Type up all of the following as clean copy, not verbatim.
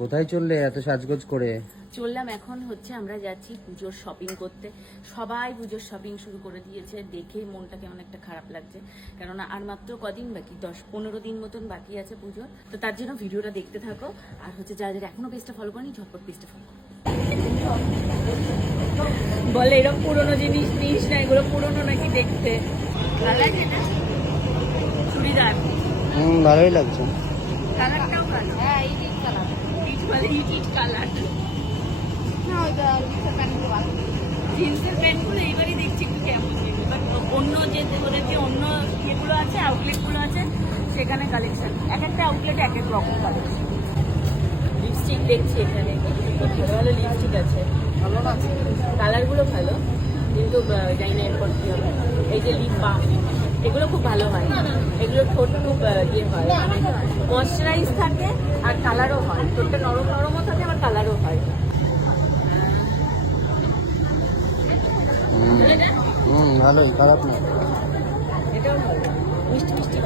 কোথায় চললে এত সাজগোজ করে? চললাম এখন হচ্ছে আমরা যাচ্ছি পুজোর শপিং করতে। সবাই পুজোর শপিং শুরু করে দিয়েছে, দেখেই মনটা কেমন একটা খারাপ লাগছে। কেননা আর মাত্র কদিন বাকি, 10-15 দিন মতন বাকি আছে পুজোর। তো তার জন্য ভিডিওটা দেখতে থাকো। আর হচ্ছে যারা যারা এখনো পেজটা ফলো করেনি, ঝটপট পেজটা ফলো করো। বলে এরকম পুরোনো জিনিস নিস না, এগুলো পুরোনো নাকি দেখতে। ভালো লাগে না চুড়িদার? ভালোই লাগছে। কালারটাও ভালো। হ্যাঁ, এই কালার, ইট কালার। জিন্সের প্যান্টগুলো এইবারই দেখছি একটু কেমন, বাট অন্য যে ওদের যে অন্য ইয়েগুলো আছে, আউটলেটগুলো আছে, সেখানে কালেকশন এক একটা আউটলেটে এক এক রকম কালেকশন। লিপস্টিক দেখছি এখানে, খুব ভালো ভালো লিপস্টিক আছে, ভালো আছে, কালারগুলো ভালো, কিন্তু জানি না এরপর কি হবে। এই যে লিপ বাম, এগুলো খুব ভালো হয়, এগুলো ঠোঁট খুব ইয়ে হয়, মানে ময়শ্চারাইজ থাকে আর কালারও হয়, ঠোঁটটা নরম নরমও থাকে আবার কালারও হয়। ভালোই, খারাপ না। এটাও ভালো, মিষ্টি মিষ্টি।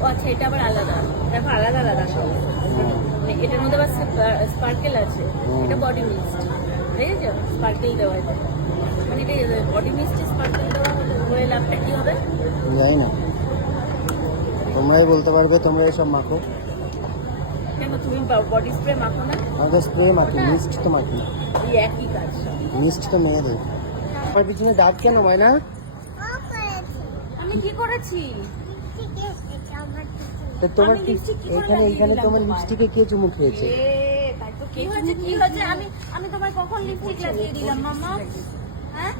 ও আচ্ছা, এটা আবার আলাদা, দেখো আলাদা আলাদা সব। মানে এটার মধ্যে আবার স্পার্কেল আছে, এটা বডি মিস্ট, দেখেছো? স্পার্কেল দেওয়া এটা, মানে এটা বডি মিস্টে স্পার্কেল দেওয়া হয়ে লাভটা কি হবে জানি না, তোমরাই বলতে পারবে। তোমরা এসব মাখো কেন? তুমি বডি স্প্রে মাখো না? আমাদের স্প্রে মাখি, মিস্ট তো মাখি। এই একই কাজ। মিস্ট তো মেয়েদের। আমার পিছনে দাগ কেন ময়না? আমি কি করেছি? তো তোমার কি এখানে এইখানে তোমার লিপস্টিকে কে চুমু খেয়েছে? কি হয়েছে? কি হয়েছে? আমি তোমায় কখন লিপস্টিক লাগিয়ে দিলাম মাম্মা? হ্যাঁ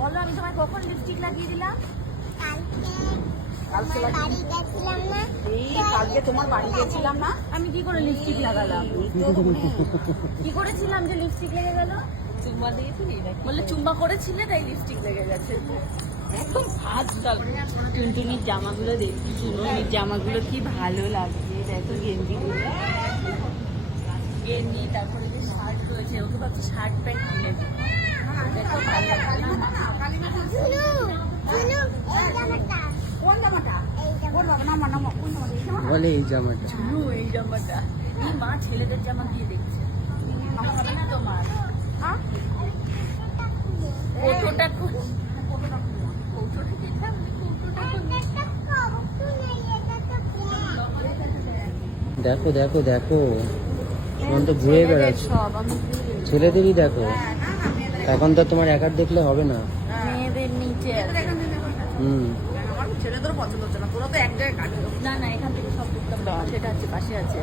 বলো, আমি তোমায় কখন লিপস্টিক লাগিয়ে দিলাম? কালকে তোমার বাড়ি গেছিলাম না, আমি কি করে লিপস্টিক লাগালাম? কি করেছিলাম যে লিপস্টিক লেগে গেল? চুম্মা দিয়েছিলি? বললে চুম্মা করেছিলে তাই লিপস্টিক লেগে গেছে। একদম আজকাল টুনটুনির জামাগুলো দেখছি, টুনটুনির জামাগুলো কি ভালো লাগছে। দেখো গেঞ্জিগুলো, গেঞ্জি, তারপরে যে শার্ট রয়েছে, ওকে ভাবছি শার্ট প্যান্ট কিনে দিই। দেখো ভালো লাগছে। বলে এই জামাটা। চুনু, এই জামাটা, এই মা ছেলেদের জামা দিয়ে দেখছে, আমার হবে না তোমার? কৌটোটা দেখো দেখো দেখো, এখন তো ঘুরে বেড়াচ্ছে। সব আমি ছেলেদেরই দেখো, এখন তো তোমার একার দেখলে হবে না। মেয়েদের নিচে আছে। আমার ছেলেদেরও পছন্দ হচ্ছে না, তোরা তো এক জায়গায় কাটে। না না, এখান থেকে সব টুকটাক দেওয়া, সেটা আছে পাশে আছে।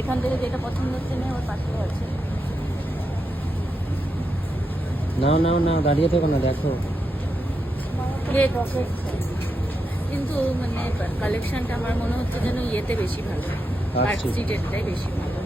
এখান থেকে যেটা পছন্দ হচ্ছে নেই, ওর পাশেও আছে। নাও নাও নাও, দাঁড়িয়ে থেকো না, দেখো। কিন্তু মানে কালেকশনটা আমার মনে হচ্ছে যেন ইয়েতে বেশি ভালো, পার্ক স্ট্রিটেরটাই বেশি ভালো।